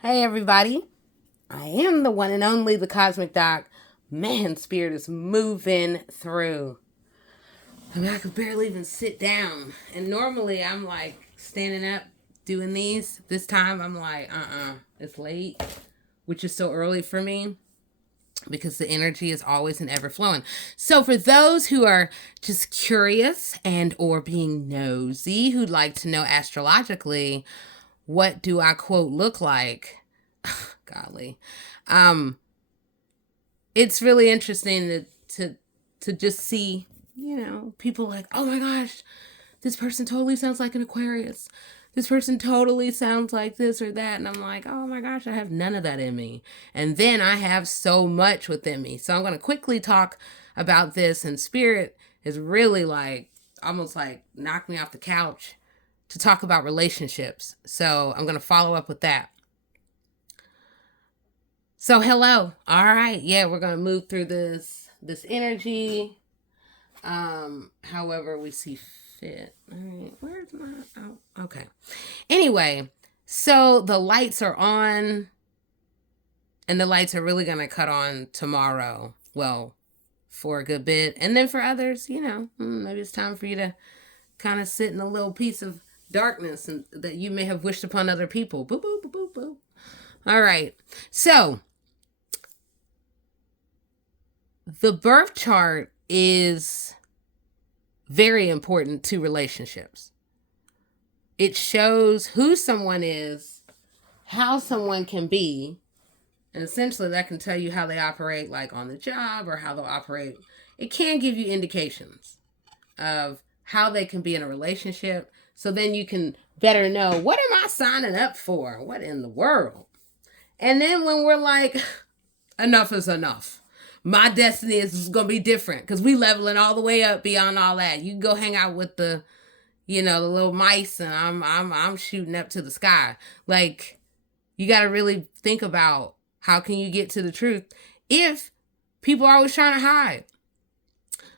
Hey everybody, I am the one and only the Cosmic Doc. Man, spirit is moving through. I mean, I could barely even sit down. And normally I'm like standing up doing these. This time I'm like, it's late, which is so early for me because the energy is always and ever flowing. So for those who are just curious and or being nosy, who'd like to know astrologically, what do I quote look like? Golly. Um, it's really interesting to just see, people like, oh my gosh, this person totally sounds like an Aquarius. This person totally sounds like this or that. And I'm like, oh my gosh, I have none of that in me. And then I have so much within me. So I'm going to quickly talk about this. And spirit is really like, almost like knocked me off the couch to talk about relationships. So I'm going to follow up with that. So hello. All right. Yeah, we're going to move through this energy however we see fit. All right. Where's my okay. Anyway, so the lights are on and the lights are really going to cut on tomorrow. Well, for a good bit. And then for others, maybe it's time for you to kind of sit in a little piece of darkness and that you may have wished upon other people. Boop, boop, boop, boop, boop. All right. So, the birth chart is very important to relationships. It shows who someone is, how someone can be, and essentially that can tell you how they operate, like on the job, or how they'll operate. It can give you indications of how they can be in a relationship, so then you can better know, what am I signing up for? What in the world? And then when we're like, enough is enough. My destiny is going to be different because we leveling all the way up beyond all that. You can go hang out with the little mice, and I'm shooting up to the sky. Like, you got to really think about how can you get to the truth if people are always trying to hide.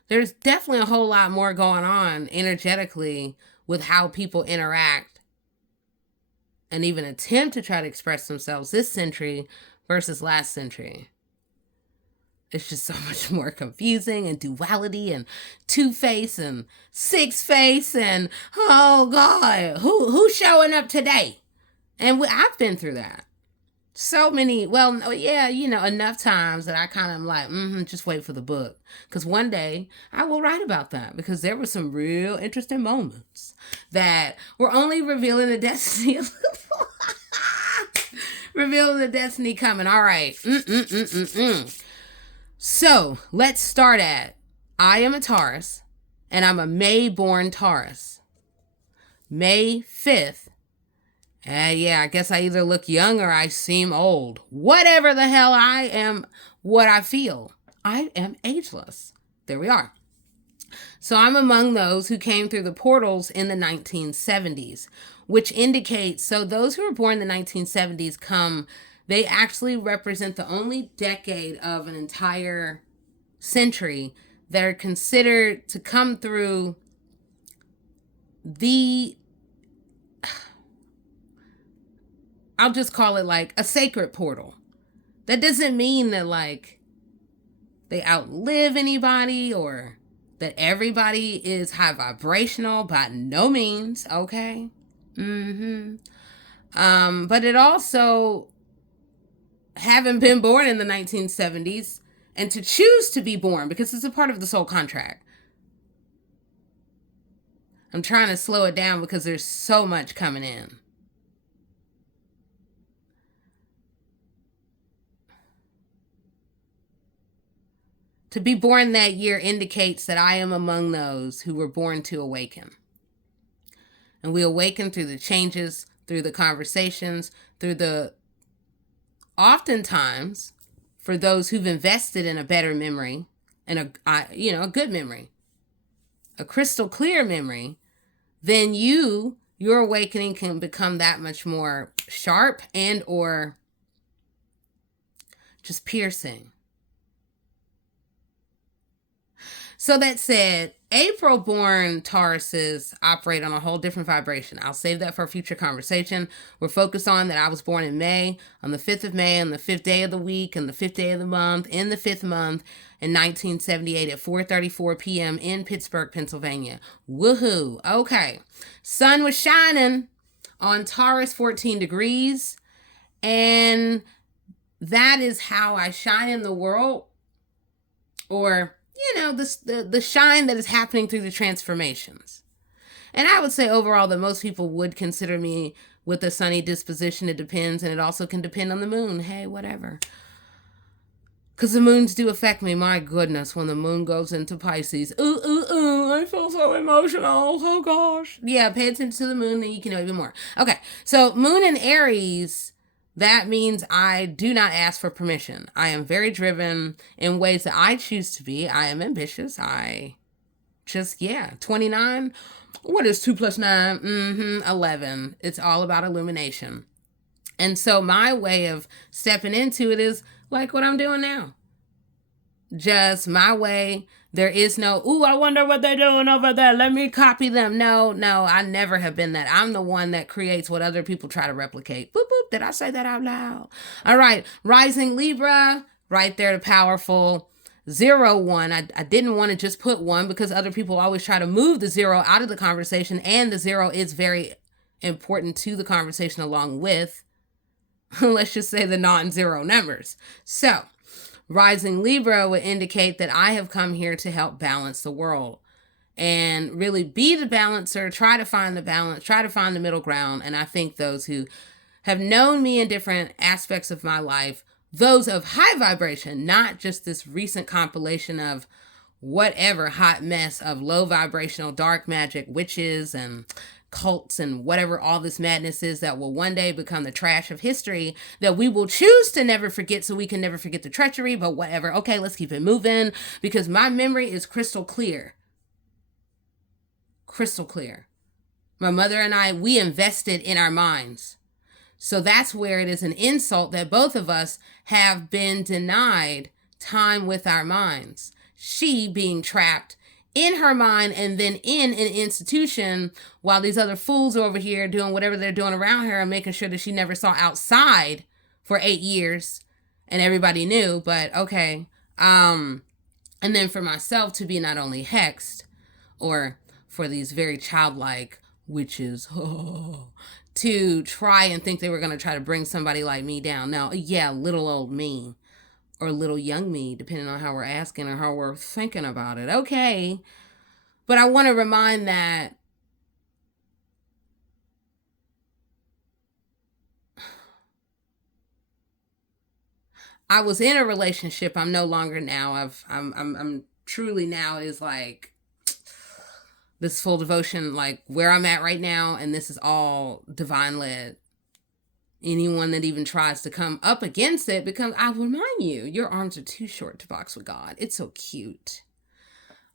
There's definitely a whole lot more going on energetically with how people interact and even attempt to try to express themselves this century versus last century. It's just so much more confusing, and duality and two-face and six-face and, oh God, who's showing up today? And I've been through that. So many, well, yeah, enough times that I kind of am like, just wait for the book. Because one day I will write about that, because there were some real interesting moments that were only revealing the destiny of revealing the destiny coming. All right. So let's start at, I am a Taurus, and I'm a May-born Taurus. May 5th. Yeah, I guess I either look young or I seem old. Whatever the hell I am, what I feel. I am ageless. There we are. So I'm among those who came through the portals in the 1970s, which indicates, so those who were born in the 1970s they actually represent the only decade of an entire century that are considered to come through I'll just call it like a sacred portal. That doesn't mean that like they outlive anybody or that everybody is high vibrational, by no means, okay? But it also, having been born in the 1970s and to choose to be born, because it's a part of the soul contract. I'm trying to slow it down because there's so much coming in. To be born that year indicates that I am among those who were born to awaken. And we awaken through the changes, through the conversations, through the, oftentimes, for those who've invested in a better memory and a good memory, a crystal clear memory, then your awakening can become that much more sharp and or just piercing. So that said, April born Tauruses operate on a whole different vibration. I'll save that for a future conversation. We're focused on that I was born in May, on the 5th of May, on the 5th day of the week, and the 5th day of the month, in the 5th month, in 1978 at 4:34 p.m. in Pittsburgh, Pennsylvania. Woohoo. Okay. Sun was shining on Taurus, 14 degrees. And that is how I shine in the world. Or, the shine that is happening through the transformations. And I would say overall that most people would consider me with a sunny disposition. It depends, and it also can depend on the moon. Hey, whatever. Because the moons do affect me. My goodness, when the moon goes into Pisces. I feel so emotional. Oh, gosh. Yeah, pay attention to the moon, and you can know even more. Okay, so moon in Aries, that means I do not ask for permission. I am very driven in ways that I choose to be. I am ambitious. 29. What is 2 plus 9? 11. It's all about illumination. And so my way of stepping into it is like what I'm doing now. Just my way. There is no, I wonder what they're doing over there. Let me copy them. No, I never have been that. I'm the one that creates what other people try to replicate. Boop, boop. Did I say that out loud? All right. Rising Libra, right there, the powerful 0-1. I didn't want to just put 1 because other people always try to move the 0 out of the conversation. And the 0 is very important to the conversation along with, let's just say, the non-zero numbers. So, Rising Libra would indicate that I have come here to help balance the world and really be the balancer, try to find the balance, try to find the middle ground. And I think those who have known me in different aspects of my life, those of high vibration, not just this recent compilation of whatever hot mess of low vibrational dark magic, witches and cults and whatever all this madness is that will one day become the trash of history that we will choose to never forget so we can never forget the treachery, but whatever. Okay, let's keep it moving because my memory is crystal clear. Crystal clear. My mother and I, we invested in our minds. So that's where it is an insult that both of us have been denied time with our minds. She being trapped in her mind and then in an institution while these other fools are over here doing whatever they're doing around her and making sure that she never saw outside for 8 years and everybody knew, but okay. And then for myself to be not only hexed or for these very childlike witches to try and think they were going to try to bring somebody like me down. Now, yeah, little old me. Or little young me, depending on how we're asking or how we're thinking about it. Okay. But I want to remind that I was in a relationship. I'm no longer now. I'm truly now is like this full devotion, like where I'm at right now. And this is all divine led. Anyone that even tries to come up against it, because I remind you, your arms are too short to box with God. It's so cute.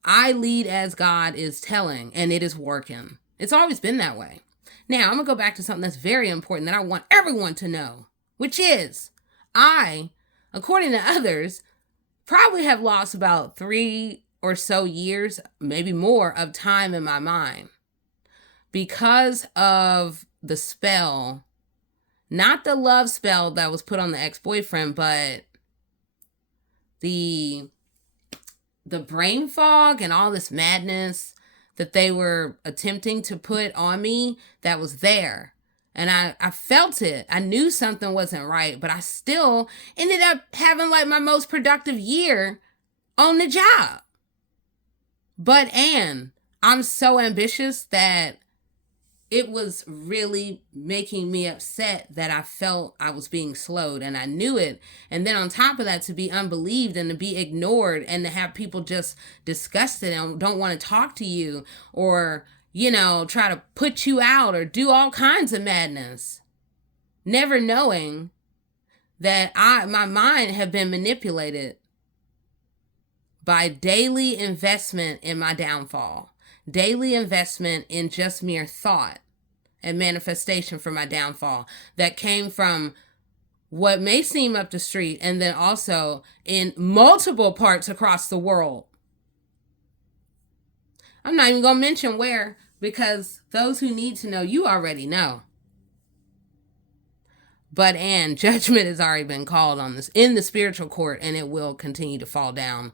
I lead as God is telling, and it is working. It's always been that way. Now, I'm going to go back to something that's very important that I want everyone to know, which is I, according to others, probably have lost about 3 or so years, maybe more, of time in my mind because of the spell. Not the love spell that was put on the ex-boyfriend, but the brain fog and all this madness that they were attempting to put on me that was there. And I felt it. I knew something wasn't right, but I still ended up having like my most productive year on the job. But I'm so ambitious that it was really making me upset that I felt I was being slowed and I knew it. And then on top of that, to be unbelieved and to be ignored and to have people just disgusted and don't want to talk to you or, try to put you out or do all kinds of madness. Never knowing that my mind had been manipulated by daily investment in my downfall. Daily investment in just mere thought and manifestation for my downfall that came from what may seem up the street and then also in multiple parts across the world. I'm not even going to mention where, because those who need to know, you already know. But and judgment has already been called on this in the spiritual court, and it will continue to fall down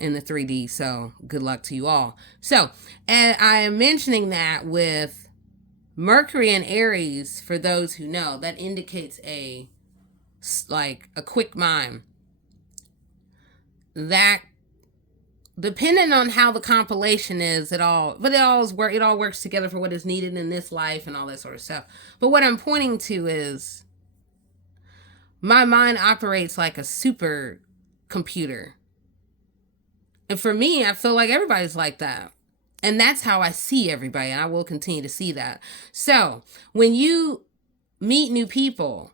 in the 3D. So good luck to you all. So, and I am mentioning that with Mercury and Aries, for those who know, that indicates a quick mind. That, depending on how the compilation is, it all works together for what is needed in this life and all that sort of stuff. But what I'm pointing to is my mind operates like a super computer. And for me, I feel like everybody's like that. And that's how I see everybody, and I will continue to see that. So when you meet new people,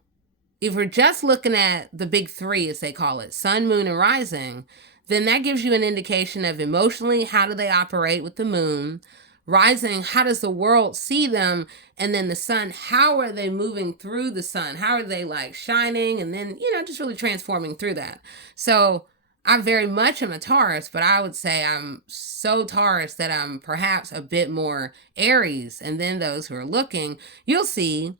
if we're just looking at the big three, as they call it, sun, moon, and rising, then that gives you an indication of emotionally, how do they operate with the moon? Rising, how does the world see them? And then the sun, how are they moving through the sun? How are they like shining? And then, just really transforming through that. So I very much am a Taurus, but I would say I'm so Taurus that I'm perhaps a bit more Aries. And then those who are looking, you'll see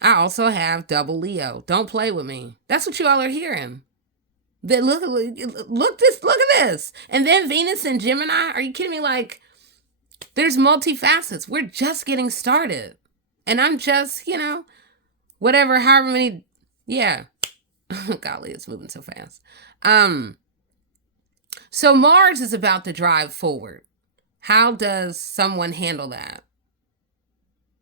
I also have double Leo. Don't play with me. That's what you all are hearing. Look at this. And then Venus and Gemini, are you kidding me? Like, there's multifacets. We're just getting started. And I'm just, however many, yeah. Golly, it's moving so fast. So Mars is about to drive forward. How does someone handle that?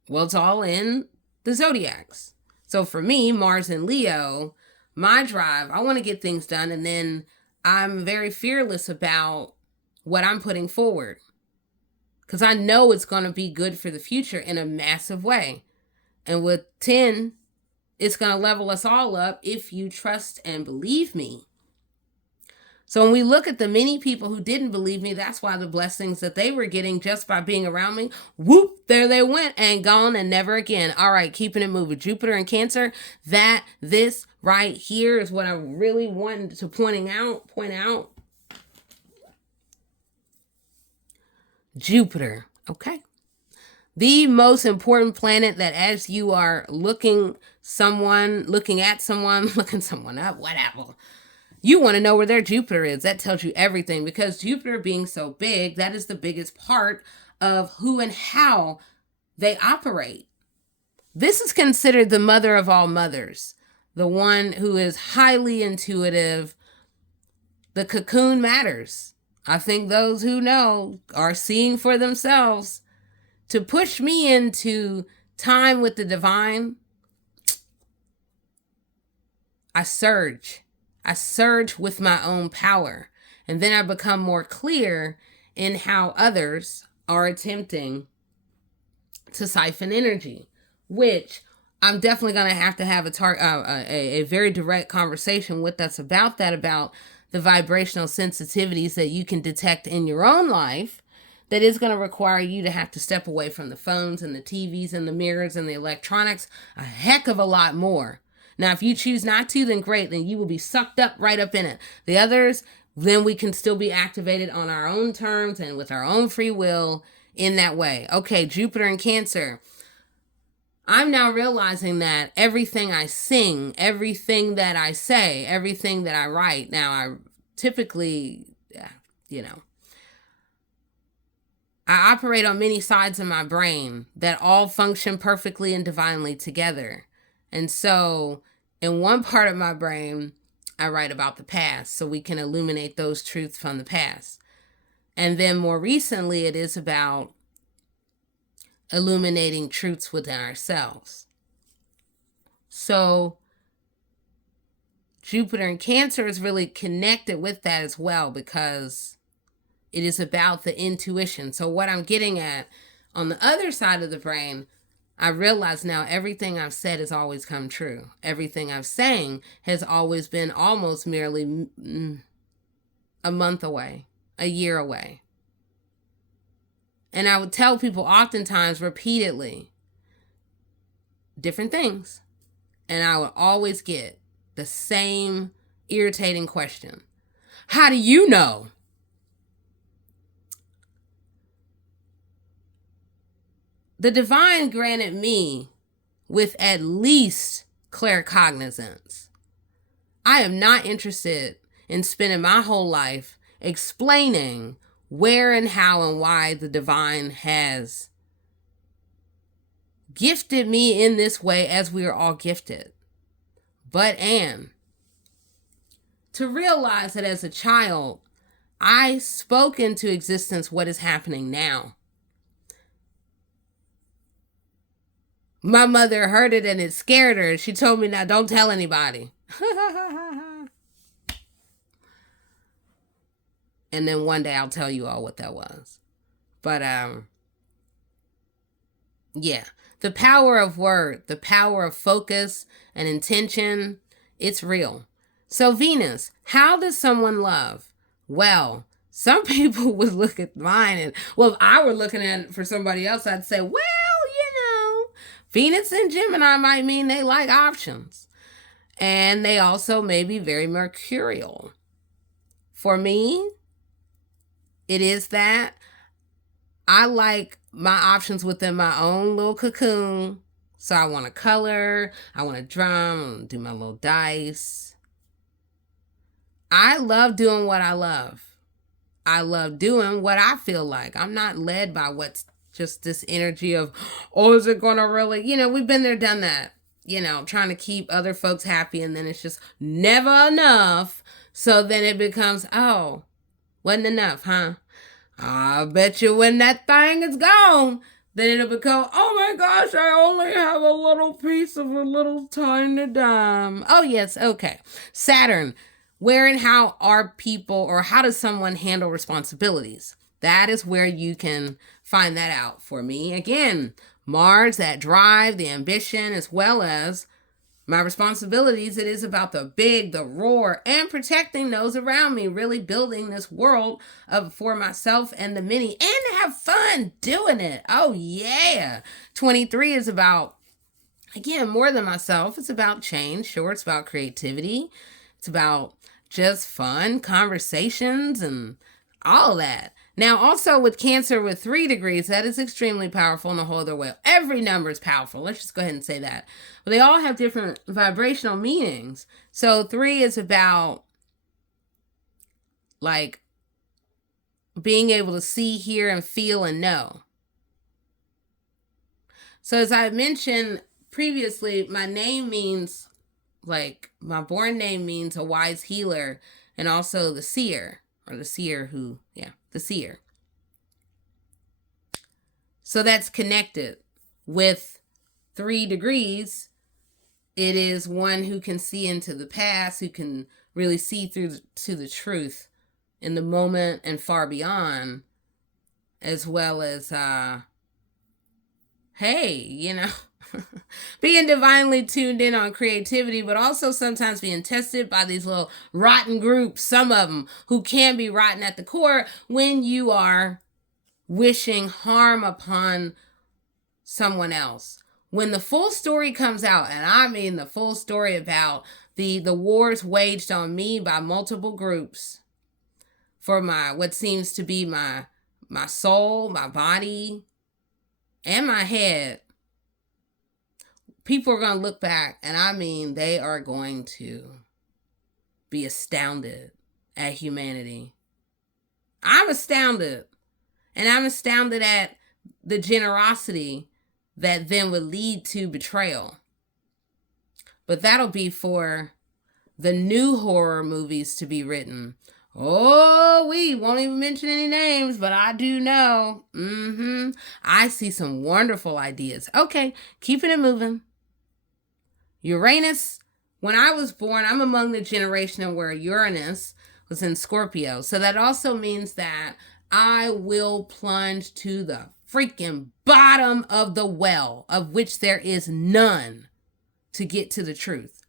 Well, it's all in the zodiacs. So for me, Mars and Leo, my drive, I want to get things done, and then I'm very fearless about what I'm putting forward, because I know it's going to be good for the future in a massive way. And with 10, it's going to level us all up if you trust and believe me. So when we look at the many people who didn't believe me, that's why the blessings that they were getting just by being around me, whoop, there they went and gone and never again. All right, keeping it moving. Jupiter and Cancer, this right here is what I really wanted to point out. Jupiter, okay. The most important planet that as you are looking at someone, looking someone up, whatever, you want to know where their Jupiter is. That tells you everything, because Jupiter being so big, that is the biggest part of who and how they operate. This is considered the mother of all mothers, the one who is highly intuitive. The cocoon matters. I think those who know are seeing for themselves. To push me into time with the divine, I surge with my own power. And then I become more clear in how others are attempting to siphon energy, which I'm definitely going to have a very direct conversation with us about that, about the vibrational sensitivities that you can detect in your own life. That is going to require you to have to step away from the phones and the TVs and the mirrors and the electronics a heck of a lot more. Now, if you choose not to, then great. Then you will be sucked up right up in it. The others, then we can still be activated on our own terms and with our own free will in that way. Okay, Jupiter and Cancer. I'm now realizing that everything I sing, everything that I say, everything that I write, now I typically, I operate on many sides of my brain that all function perfectly and divinely together. And so in one part of my brain, I write about the past so we can illuminate those truths from the past. And then more recently, it is about illuminating truths within ourselves. So Jupiter and Cancer is really connected with that as well, because it is about the intuition. So what I'm getting at on the other side of the brain, I realize now everything I've said has always come true. Everything I've sang has always been almost merely a month away, a year away. And I would tell people oftentimes, repeatedly, different things. And I would always get the same irritating question. How do you know? the divine granted me with at least claircognizance. I am not interested in spending my whole life explaining where and how and why the divine has gifted me in this way, as we are all gifted. But to realize that as a child, I spoke into existence what is happening now. My mother heard it and it scared her. She told me, now don't tell anybody. And then one day I'll tell you all what that was. But yeah, the power of word, the power of focus and intention, it's real. So Venus, how does someone love? Well, some people would look at mine and, well, if I were looking at it for somebody else, I'd say, well, Venus and Gemini might mean they like options. And they also may be very mercurial. For me, it is that I like my options within my own little cocoon. So I want to color, I want to drum, do my little dice. I love doing what I love. I love doing what I feel like. I'm not led by what's just this energy of, oh, is it going to really, we've been there, done that, trying to keep other folks happy. And then it's just never enough. So then it becomes, oh, wasn't enough, huh? I bet you when that thing is gone, then it'll become, oh my gosh, I only have a little piece of a little tiny dime. Oh yes, okay. Saturn, where and how are people, or how does someone handle responsibilities? That is where you can find that out. For me, again, Mars, that drive, the ambition, as well as my responsibilities. It is about the big, the roar, and protecting those around me, really building this world for myself and the many, and to have fun doing it. Oh yeah. 23 is about, again, more than myself. It's about change. Sure, it's about creativity. It's about just fun conversations and all that. Now, also with Cancer with 3 degrees, that is extremely powerful in a whole other way. Every number is powerful. Let's just go ahead and say that. But they all have different vibrational meanings. So 3 is about like being able to see, hear, and feel and know. So as I mentioned previously, my name means, like, my born name means a wise healer, and also the seer, or the seer who, the seer. So that's connected with 3 degrees. It is one who can see into the past, who can really see through to the truth in the moment and far beyond, as well as, being divinely tuned in on creativity, but also sometimes being tested by these little rotten groups, some of them who can be rotten at the core, when you are wishing harm upon someone else. When the full story comes out, and I mean the full story about the wars waged on me by multiple groups for what seems to be my soul, my body, and my head, people are going to look back, and I mean they are going to be astounded at humanity. I'm astounded. And I'm astounded at the generosity that then would lead to betrayal. But that'll be for the new horror movies to be written. Oh, we won't even mention any names, but I do know. I see some wonderful ideas. Okay, keeping it moving. Uranus, when I was born, I'm among the generation where Uranus was in Scorpio. So that also means that I will plunge to the freaking bottom of the well, of which there is none, to get to the truth.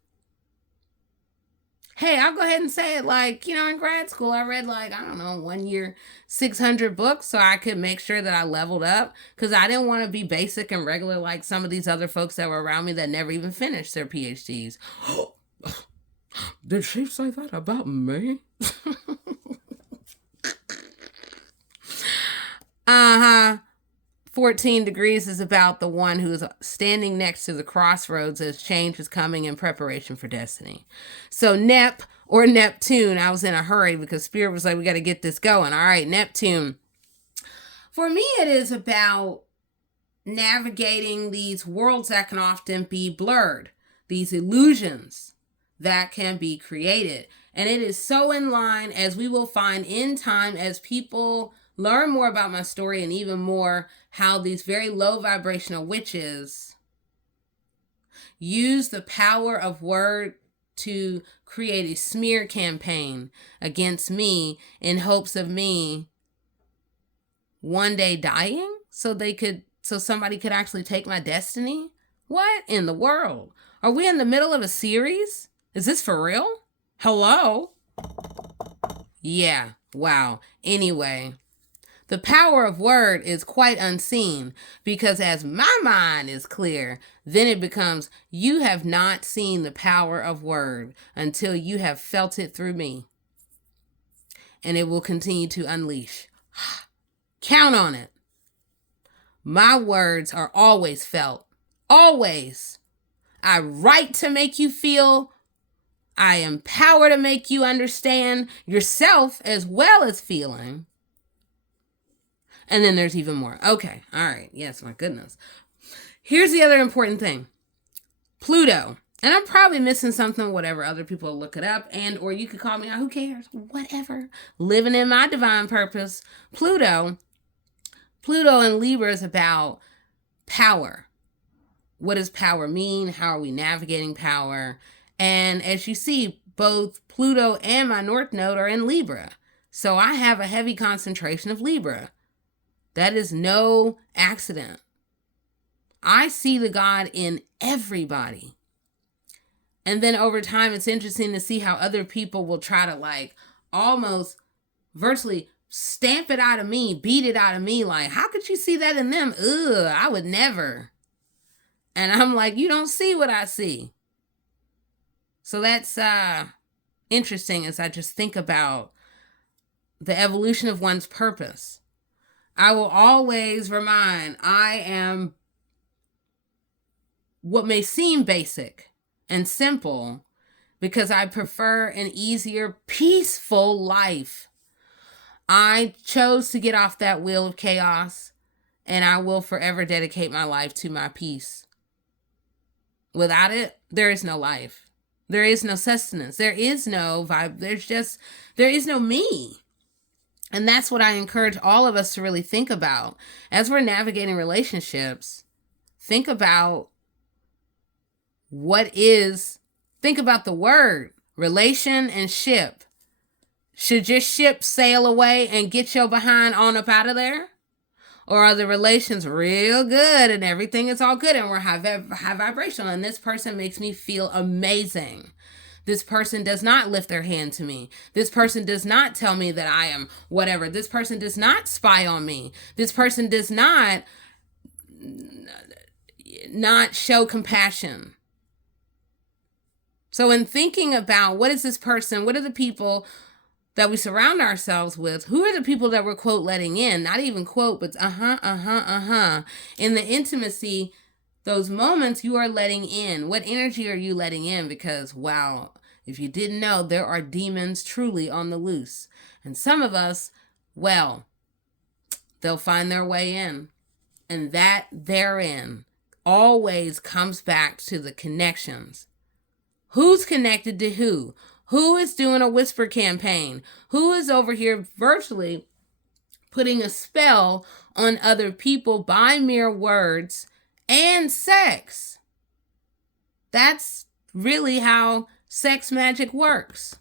Hey, I'll go ahead and say it, like, in grad school, I read 1 year, 600 books, so I could make sure that I leveled up, because I didn't want to be basic and regular like some of these other folks that were around me that never even finished their PhDs. Did she say that about me? 14 degrees is about the one who is standing next to the crossroads as change is coming in preparation for destiny. So Nep or Neptune, I was in a hurry because Spirit was like, we got to get this going. All right, Neptune. For me, it is about navigating these worlds that can often be blurred, these illusions that can be created. And it is so in line, as we will find in time, as people learn more about my story and even more how these very low vibrational witches use the power of word to create a smear campaign against me in hopes of me one day dying so somebody could actually take my destiny. What in the world? Are we in the middle of a series? Is this for real? Hello? Yeah, wow. Anyway, the power of word is quite unseen because as my mind is clear, then it becomes, you have not seen the power of word until you have felt it through me. And it will continue to unleash. Count on it. My words are always felt. Always. I write to make you feel. I empower to make you understand yourself as well as feeling. And then there's even more. Okay. All right. Yes, my goodness. Here's the other important thing. Pluto. And I'm probably missing something, whatever. Other people will look it up. And, or you could call me out. Who cares? Whatever. Living in my divine purpose. Pluto in Libra is about power. What does power mean? How are we navigating power? And as you see, both Pluto and my North Node are in Libra. So I have a heavy concentration of Libra. That is no accident. I see the God in everybody. And then over time, it's interesting to see how other people will try to almost virtually stamp it out of me, beat it out of me. Like, how could you see that in them? Ugh, I would never. And I'm like, you don't see what I see. So that's interesting as I just think about the evolution of one's purpose. I will always remind, I am what may seem basic and simple because I prefer an easier, peaceful life. I chose to get off that wheel of chaos, and I will forever dedicate my life to my peace. Without it, there is no life. There is no sustenance. There is no vibe. There is no me. And that's what I encourage all of us to really think about. As we're navigating relationships, think about think about the word, relation and ship. Should your ship sail away and get your behind on up out of there? Or are the relations real good and everything is all good and we're high vibrational and this person makes me feel amazing? This person does not lift their hand to me. This person does not tell me that I am whatever. This person does not spy on me. This person does not show compassion. So in thinking about what is this person, what are the people that we surround ourselves with, who are the people that we're, quote, letting in? Not even quote, but in the intimacy, those moments you are letting in. What energy are you letting in? Because, wow, if you didn't know, there are demons truly on the loose. And some of us, well, they'll find their way in. And that therein always comes back to the connections. Who's connected to who? Who is doing a whisper campaign? Who is over here virtually putting a spell on other people by mere words and sex? That's really how sex magic works.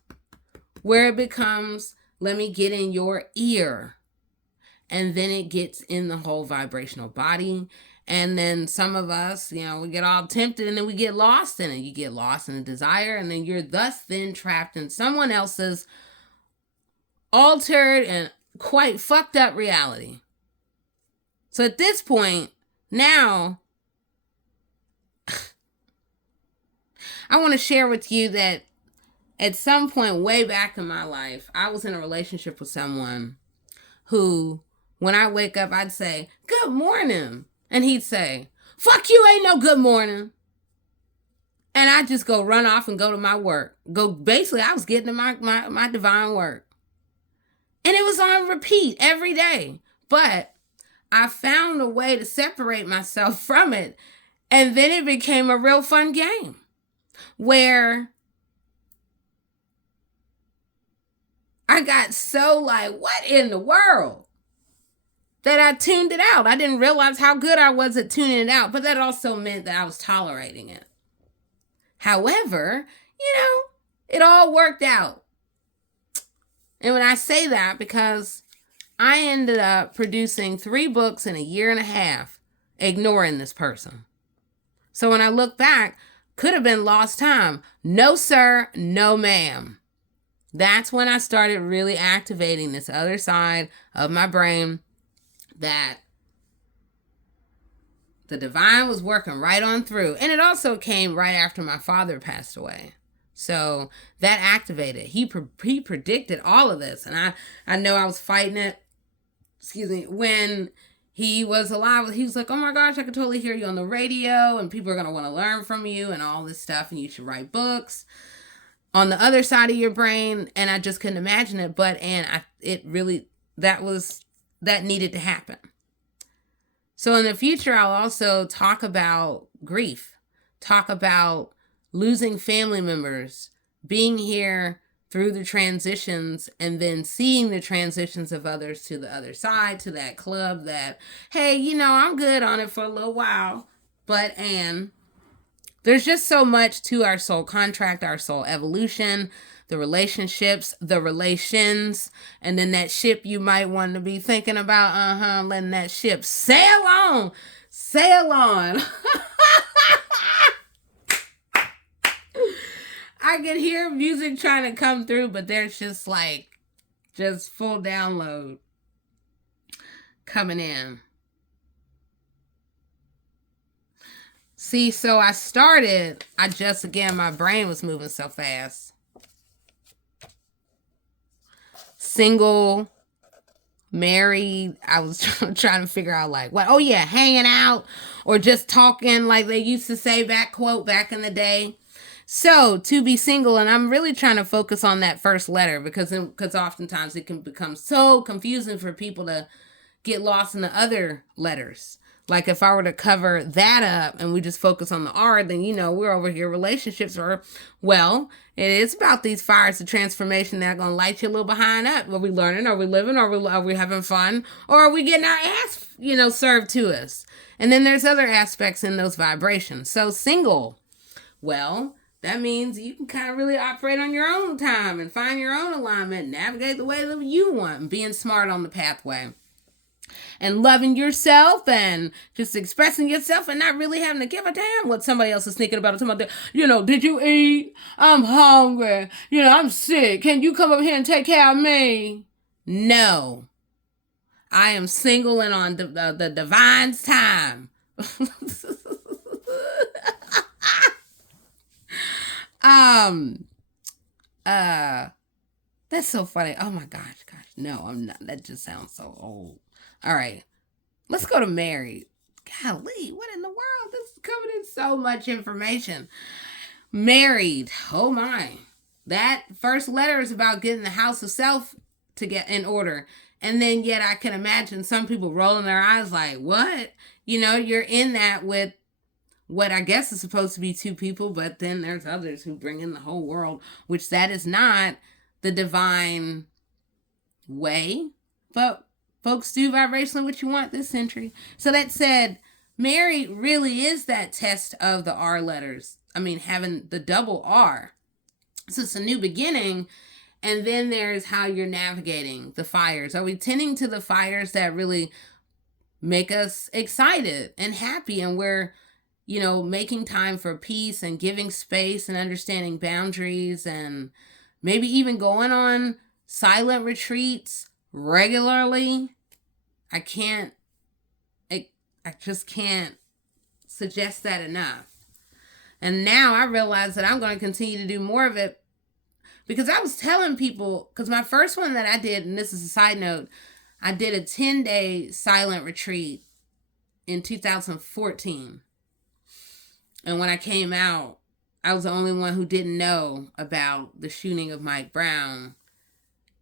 Where it becomes, let me get in your ear. And then it gets in the whole vibrational body. And then some of us, we get all tempted and then we get lost in it. You get lost in the desire and then you're thus then trapped in someone else's altered and quite fucked up reality. So at this point, now, I want to share with you that at some point way back in my life, I was in a relationship with someone who when I wake up, I'd say, good morning. And he'd say, fuck you, ain't no good morning. And I'd just go run off and go to my work. Basically, I was getting to my divine work. And it was on repeat every day. But I found a way to separate myself from it. And then it became a real fun game where I got so like, what in the world? That I tuned it out. I didn't realize how good I was at tuning it out, but that also meant that I was tolerating it. However, it all worked out. And when I say that, because I ended up producing 3 books in a year and a half, ignoring this person. So when I look back, could have been lost time. No, sir. No, ma'am. That's when I started really activating this other side of my brain that the divine was working right on through. And it also came right after my father passed away. So that activated. He predicted all of this. And I know I was fighting it, when he was alive. He was like, oh my gosh, I could totally hear you on the radio and people are going to want to learn from you and all this stuff. And you should write books on the other side of your brain. And I just couldn't imagine it. But, that needed to happen. So in the future, I'll also talk about grief, talk about losing family members, being here through the transitions, and then seeing the transitions of others to the other side, to that club that, hey, I'm good on it for a little while. But, there's just so much to our soul contract, our soul evolution, the relationships, the relations, and then that ship you might want to be thinking about, letting that ship sail on. I can hear music trying to come through, but there's just full download coming in. See, so my brain was moving so fast. Single, married, I was trying to figure out what, hanging out or just talking like they used to say back in the day. So to be single, and I'm really trying to focus on that first letter because oftentimes it can become so confusing for people to get lost in the other letters. Like if I were to cover that up and we just focus on the R, then, we're over here. Relationships it is about these fires of transformation that are going to light you a little behind up. Are we learning? Are we living? Are we having fun? Or are we getting our ass, served to us? And then there's other aspects in those vibrations. So single, that means you can kind of really operate on your own time and find your own alignment, navigate the way that you want, and being smart on the pathway. And loving yourself and just expressing yourself and not really having to give a damn what somebody else is thinking about. Or somebody, did you eat? I'm hungry. I'm sick. Can you come up here and take care of me? No. I am single and on the divine's time. That's so funny. Oh my gosh. No, I'm not. That just sounds so old. All right, let's go to married. Golly, what in the world? This is coming in so much information. Married, oh my. That first letter is about getting the house of self to get in order. And then yet I can imagine some people rolling their eyes like, what? You're in that with what I guess is supposed to be 2 people, but then there's others who bring in the whole world, which that is not the divine way. But folks do vibrationally what you want this century. So that said, married really is that test of the R letters. Having the double R. So it's a new beginning. And then there's how you're navigating the fires. Are we tending to the fires that really make us excited and happy? And we're, making time for peace and giving space and understanding boundaries and maybe even going on silent retreats regularly. I just can't suggest that enough. And now I realize that I'm going to continue to do more of it because I was telling people, because my first one that I did, and this is a side note, I did a 10-day silent retreat in 2014. And when I came out, I was the only one who didn't know about the shooting of Mike Brown.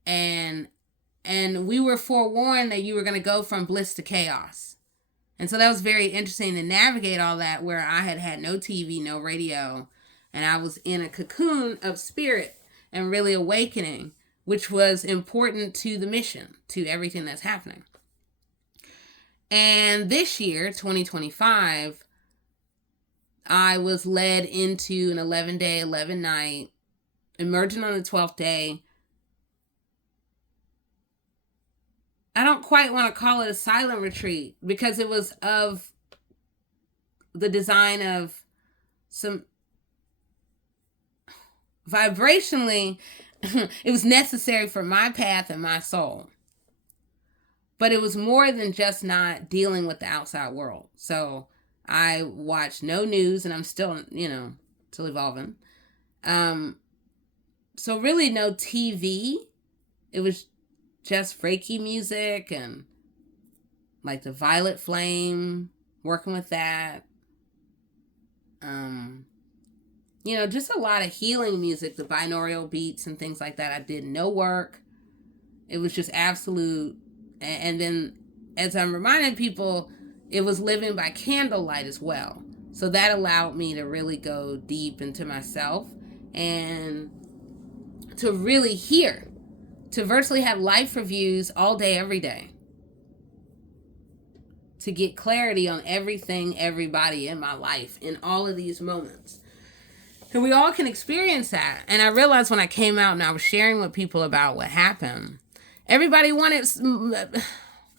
And we were forewarned that you were going to go from bliss to chaos. And so that was very interesting to navigate all that, where I had no TV, no radio, and I was in a cocoon of spirit and really awakening, which was important to the mission, to everything that's happening. And this year, 2025, I was led into an 11-day, 11-night, emerging on the 12th day. I don't quite want to call it a silent retreat, because it was of the design of some vibrationally, it was necessary for my path and my soul. But it was more than just not dealing with the outside world. So I watched no news, and I'm still, still evolving. So really no TV. It was just Reiki music and like the Violet Flame, working with that. Just a lot of healing music, the binaural beats and things like that. I did no work. It was just absolute. And then, as I'm reminding people, it was living by candlelight as well. So that allowed me to really go deep into myself and to really hear, to virtually have life reviews all day, every day, to get clarity on everything, everybody in my life in all of these moments. And we all can experience that. And I realized when I came out and I was sharing with people about what happened, everybody wanted,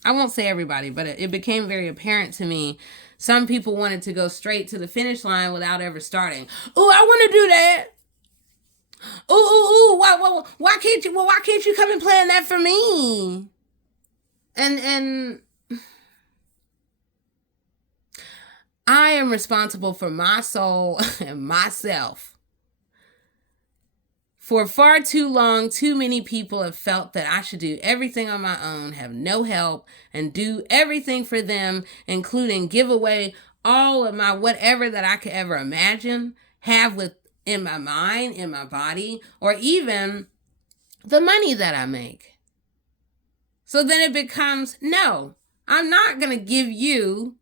I won't say everybody, but it became very apparent to me. Some people wanted to go straight to the finish line without ever starting. Ooh, I want to do that. Ooh, why can't you? Well, why can't you come and plan that for me? And I am responsible for my soul and myself. For far too long, too many people have felt that I should do everything on my own, have no help, and do everything for them, including give away all of my whatever that I could ever imagine, have in my mind, in my body, or even the money that I make. So then it becomes, no, I'm not going to give you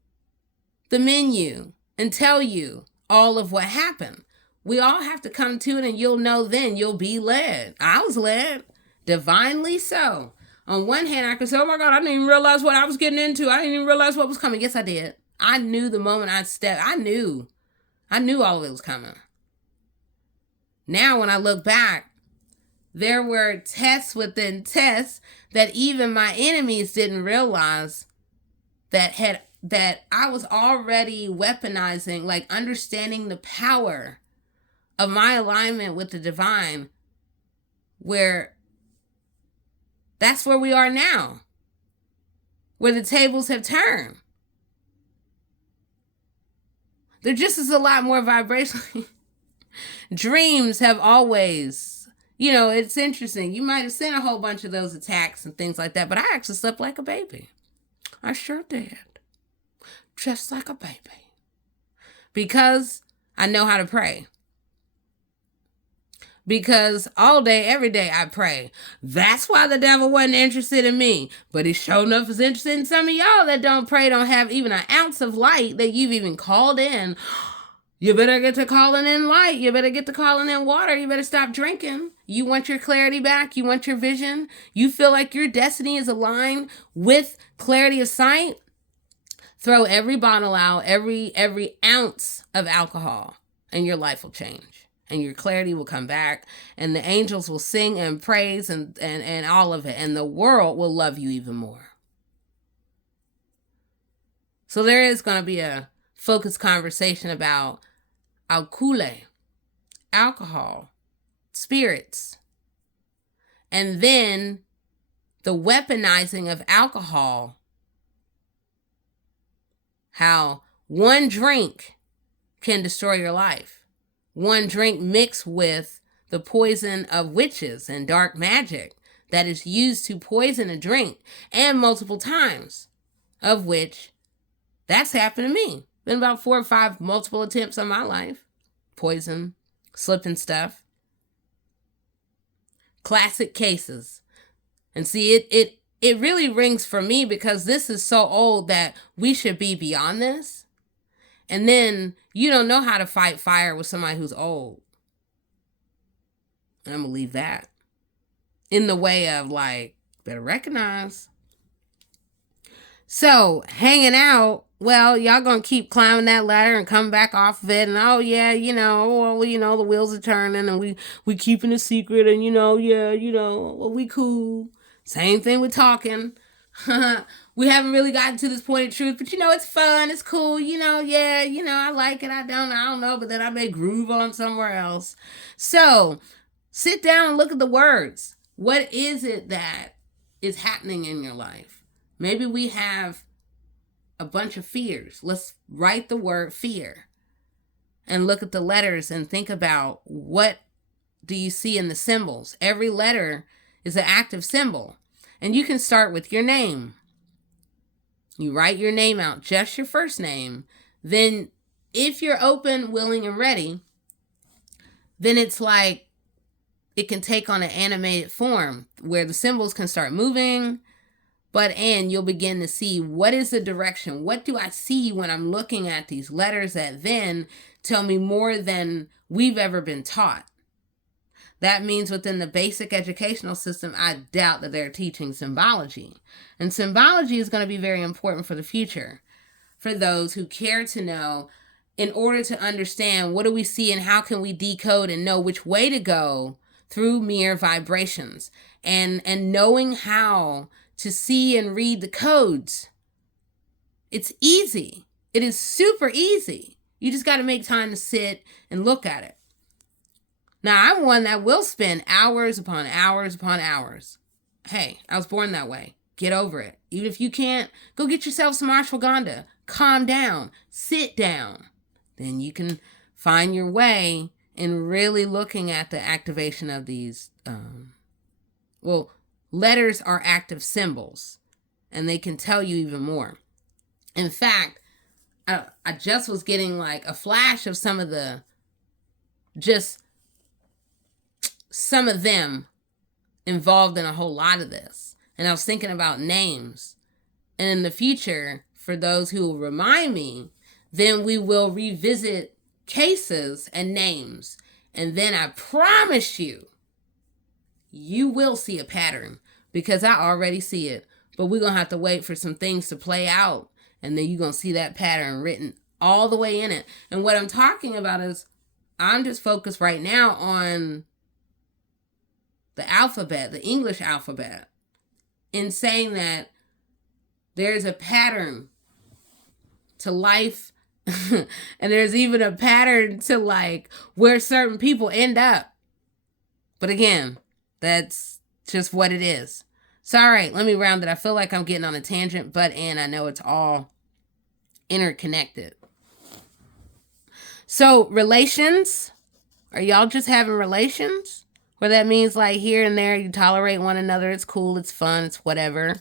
the menu and tell you all of what happened. We all have to come to it, and you'll know then. You'll be led. I was led, divinely so. On one hand, I could say, oh my God, I didn't even realize what I was getting into. I didn't even realize what was coming. Yes, I did. I knew the moment I stepped. I knew all of it was coming. Now, when I look back, there were tests within tests that even my enemies didn't realize that I was already weaponizing, like understanding the power of my alignment with the divine, where that's where we are now, where the tables have turned. There just is a lot more vibration. Dreams have always, it's interesting. You might have seen a whole bunch of those attacks and things like that, but I actually slept like a baby. I sure did. Just like a baby. Because I know how to pray. Because all day, every day I pray. That's why the devil wasn't interested in me. But he sure enough is interested in some of y'all that don't pray, don't have even an ounce of light that you've even called in. You better get to calling in light. You better get to calling in water. You better stop drinking. You want your clarity back. You want your vision. You feel like your destiny is aligned with clarity of sight. Throw every bottle out, every ounce of alcohol, and your life will change. And your clarity will come back. And the angels will sing and praise and all of it. And the world will love you even more. So there is going to be a focused conversation about alcohol, spirits, and then the weaponizing of alcohol. How one drink can destroy your life. One drink mixed with the poison of witches and dark magic that is used to poison a drink, and multiple times, of which that's happened to me. Been about 4 or 5 multiple attempts on my life. Poison, slipping stuff. Classic cases. And see, it really rings for me because this is so old that we should be beyond this. And then you don't know how to fight fire with somebody who's old. And I'm going to leave that in the way of like, better recognize. So, hanging out, well, y'all gonna keep climbing that ladder and come back off of it, and oh yeah, the wheels are turning, and we keeping a secret, and we cool. Same thing with talking. We haven't really gotten to this point of truth, but it's fun, it's cool, I like it, I don't know, but then I may groove on somewhere else. So, sit down and look at the words. What is it that is happening in your life? Maybe we have a bunch of fears. Let's write the word fear and look at the letters and think about what do you see in the symbols. Every letter is an active symbol. And you can start with your name. You write your name out, just your first name. Then if you're open, willing, and ready, then it's like it can take on an animated form where the symbols can start moving. And you'll begin to see what is the direction. What do I see when I'm looking at these letters that then tell me more than we've ever been taught? That means within the basic educational system, I doubt that they're teaching symbology. And symbology is going to be very important for the future, for those who care to know, in order to understand what do we see and how can we decode and know which way to go through mere vibrations. And knowing how to see and read the codes. It's easy. It is super easy. You just got to make time to sit and look at it. Now, I'm one that will spend hours upon hours upon hours. Hey, I was born that way. Get over it. Even if you can't, go get yourself some ashwagandha. Calm down. Sit down. Then you can find your way in really looking at the activation of these, letters are active symbols, and they can tell you even more. In fact, I just was getting like a flash of some of them involved in a whole lot of this. And I was thinking about names. And in the future, for those who will remind me, then we will revisit cases and names. And then I promise you will see a pattern, because I already see it. But we're going to have to wait for some things to play out, and then you're going to see that pattern written all the way in it. And what I'm talking about is, I'm just focused right now on the alphabet, the English alphabet, in saying that there's a pattern to life, and there's even a pattern to like where certain people end up. But again, that's just what it is. So, all right, let me round it. I feel like I'm getting on a tangent, and I know it's all interconnected. So, relations. Are y'all just having relations? Where that means like here and there you tolerate one another. It's cool, it's fun, it's whatever.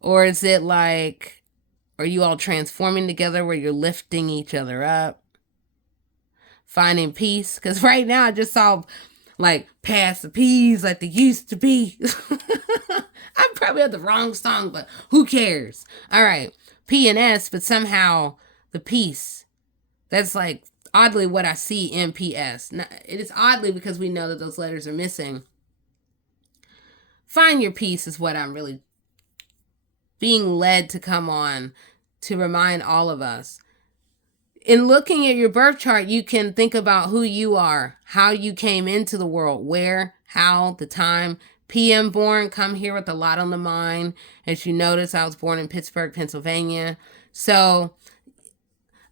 Or is it like, are you all transforming together where you're lifting each other up? Finding peace? Because right now I just saw like pass the peas like they used to be. I probably had the wrong song, but who cares? All right, P and S, but somehow the peace. That's like oddly what I see in PS. Now, it is oddly because we know that those letters are missing. Find your peace is what I'm really being led to come on to remind all of us. In looking at your birth chart, you can think about who you are, how you came into the world, where, how, the time. PM born, come here with a lot on the mind. As you notice, I was born in Pittsburgh, Pennsylvania. So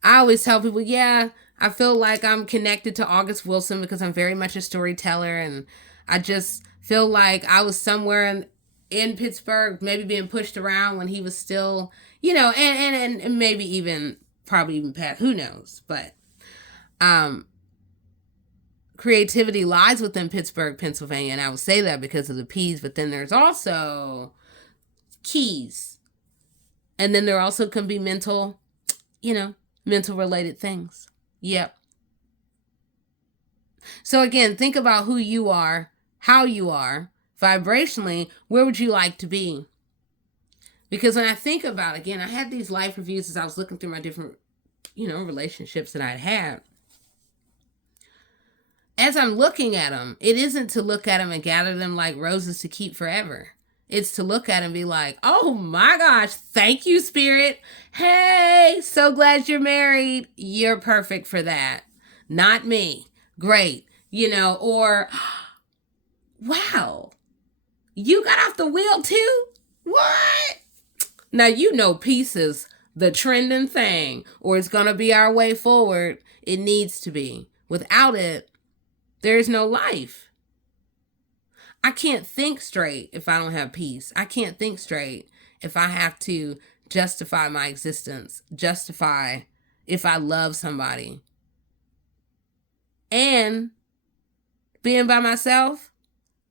I always tell people, I feel like I'm connected to August Wilson because I'm very much a storyteller. And I just feel like I was somewhere in Pittsburgh, maybe being pushed around when he was still, and maybe even probably even past, who knows, but creativity lies within Pittsburgh, Pennsylvania. And I will say that because of the P's, but then there's also keys. And then there also can be mental related things. Yep. So again, think about who you are, how you are, vibrationally, where would you like to be? Because when I think about, again, I had these life reviews as I was looking through my different, relationships that I'd had. As I'm looking at them, it isn't to look at them and gather them like roses to keep forever. It's to look at them and be like, oh my gosh, thank you, Spirit. Hey, so glad you're married. You're perfect for that. Not me. Great. Or, wow, you got off the wheel too? What? Now, peace is the trending thing, or it's going to be our way forward. It needs to be. Without it, there's no life. I can't think straight if I don't have peace. I can't think straight if I have to justify my existence, justify if I love somebody. And being by myself,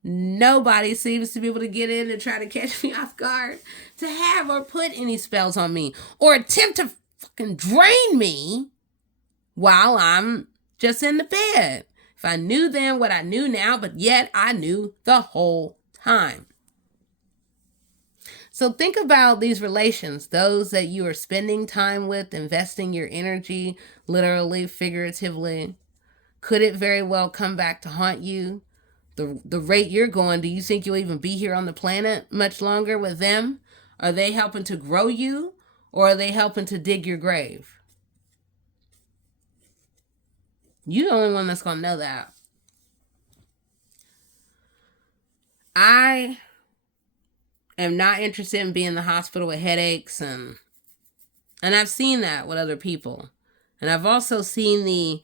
nobody seems to be able to get in and try to catch me off guard, to have or put any spells on me, or attempt to fucking drain me while I'm just in the bed. If I knew then what I knew now, but yet I knew the whole time. So think about these relations, those that you are spending time with, investing your energy, literally, figuratively. Could it very well come back to haunt you? The rate you're going, do you think you'll even be here on the planet much longer with them? Are they helping to grow you, or are they helping to dig your grave? You're the only one that's going to know that. I am not interested in being in the hospital with headaches, and I've seen that with other people. And I've also seen the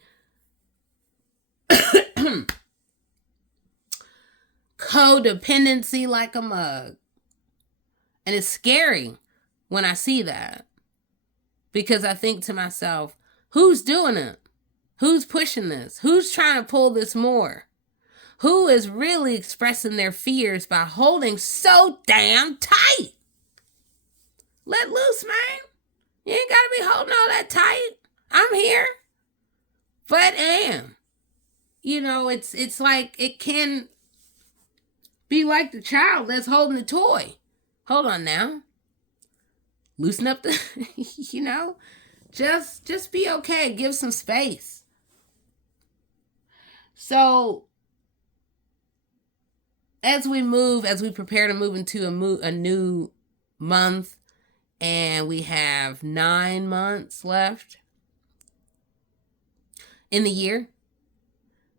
codependency like a mug. And it's scary when I see that, because I think to myself, who's doing it? Who's pushing this? Who's trying to pull this more? Who is really expressing their fears by holding so damn tight? Let loose, man. You ain't got to be holding all that tight. I'm here. But am. It's like, it can be like the child that's holding the toy. Hold on now. Loosen up the, just be okay. Give some space. So, as we prepare to move into a new month, and we have 9 months left in the year,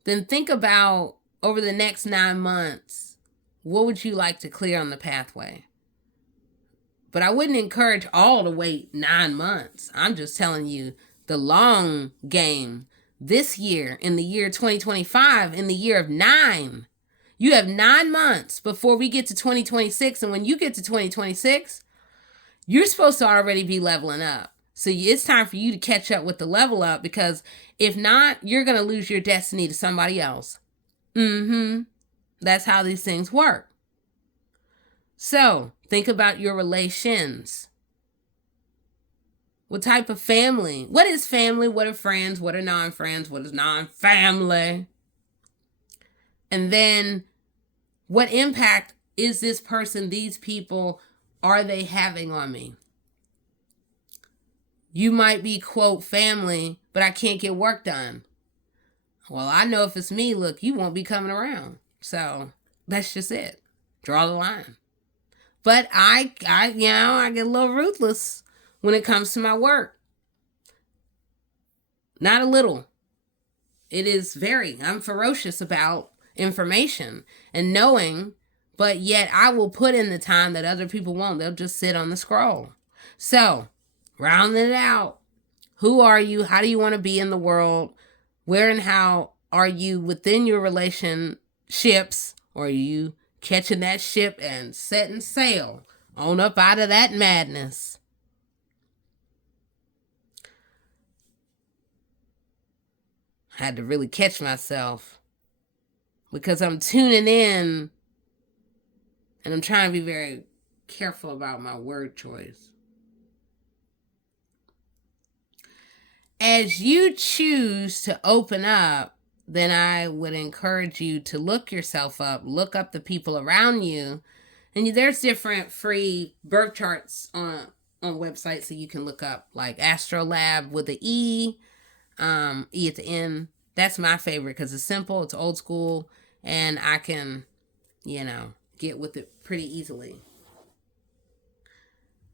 then think about, over the next 9 months, what would you like to clear on the pathway? But I wouldn't encourage all to wait 9 months. I'm just telling you the long game. This year, in the year 2025, in the year of 9, you have 9 months before we get to 2026. And when you get to 2026, you're supposed to already be leveling up. So it's time for you to catch up with the level up, because if not, you're going to lose your destiny to somebody else. That's how these things work. So think about your relations. What type of family? What is family? What are friends? What are non-friends? What is non-family? And then, what impact is this person, these people, are they having on me? You might be, quote, family, but I can't get work done. Well, I know if it's me, look, you won't be coming around. So that's just it. Draw the line. But I get a little ruthless when it comes to my work. Not a little. It is I'm ferocious about information and knowing, but yet I will put in the time that other people won't. They'll just sit on the scroll. So, rounding it out, who are you? How do you want to be in the world? Where and how are you within your relationships? Or are you catching that ship and setting sail on up out of that madness? I had to really catch myself. because I'm tuning in and I'm trying to be very careful about my word choice. As you choose to open up, then I would encourage you to look yourself up, look up the people around you. And there's different free birth charts on websites that you can look up, like Astrolab with the E at the end. That's my favorite because it's simple, it's old school, and I can, get with it pretty easily.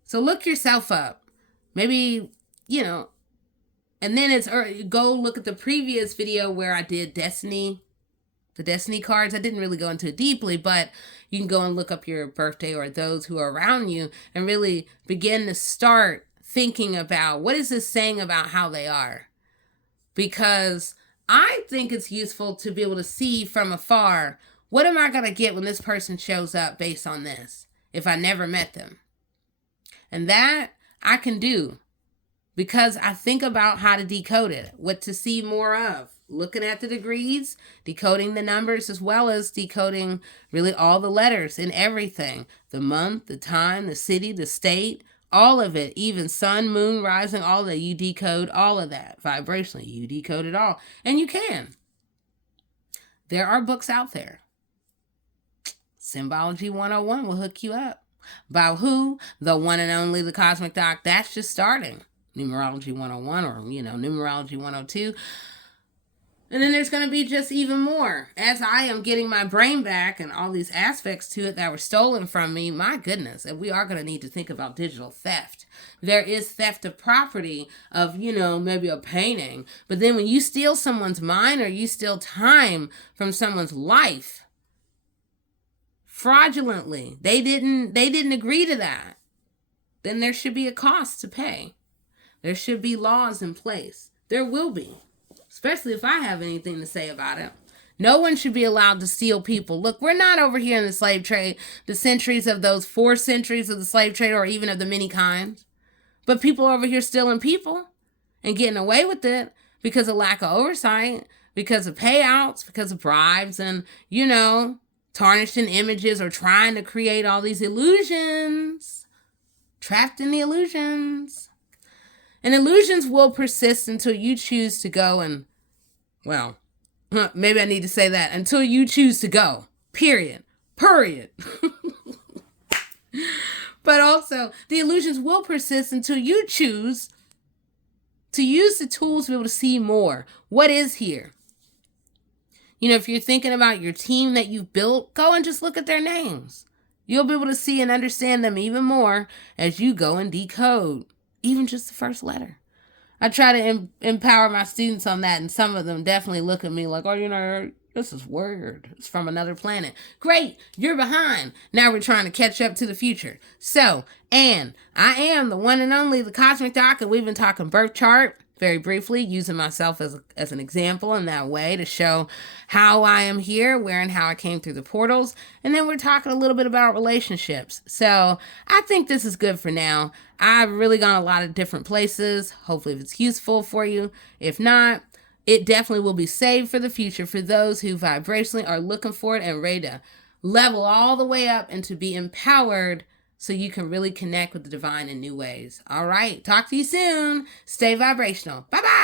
So look yourself up. Maybe, and then go look at the previous video where I did the Destiny cards. I didn't really go into it deeply, but you can go and look up your birthday or those who are around you and really begin to start thinking about what is this saying about how they are. Because I think it's useful to be able to see from afar, what am I going to get when this person shows up based on this, if I never met them? And that I can do because I think about how to decode it, what to see more of, looking at the degrees, decoding the numbers, as well as decoding really all the letters and everything, the month, the time, the city, the state, all of it, even sun, moon, rising, all of that. You decode all of that vibrationally. You decode it all. And you can. There are books out there. Symbology 101 will hook you up. By who? The one and only, the Cosmic Doc. That's just starting. Numerology 101 or, Numerology 102. And then there's going to be just even more. As I am getting my brain back and all these aspects to it that were stolen from me, my goodness, and we are going to need to think about digital theft. There is theft of property of, maybe a painting. But then when you steal someone's mind or you steal time from someone's life, fraudulently, they didn't agree to that, then there should be a cost to pay. There should be laws in place. There will be. Especially if I have anything to say about it. No one should be allowed to steal people. Look, we're not over here in the slave trade, the centuries of those 4 centuries of the slave trade or even of the many kinds. But people are over here stealing people and getting away with it because of lack of oversight, because of payouts, because of bribes and, tarnishing images or trying to create all these illusions. Trapped in the illusions. And illusions will persist until you choose to go and, maybe I need to say that, until you choose to go, period. But also, the illusions will persist until you choose to use the tools to be able to see more. What is here? If you're thinking about your team that you've built, go and just look at their names. You'll be able to see and understand them even more as you go and decode. Even just the first letter. I try to empower my students on that, and some of them definitely look at me like, this is weird. It's from another planet. Great, you're behind. Now we're trying to catch up to the future. So, and I am the one and only, the Cosmic Doc, and we've been talking birth chart very briefly, using myself as an example in that way to show how I am here, where and how I came through the portals. And then we're talking a little bit about relationships. So I think this is good for now. I've really gone a lot of different places. Hopefully it's useful for you. If not, it definitely will be saved for the future for those who vibrationally are looking for it and ready to level all the way up and to be empowered so you can really connect with the divine in new ways. All right. Talk to you soon. Stay vibrational. Bye-bye.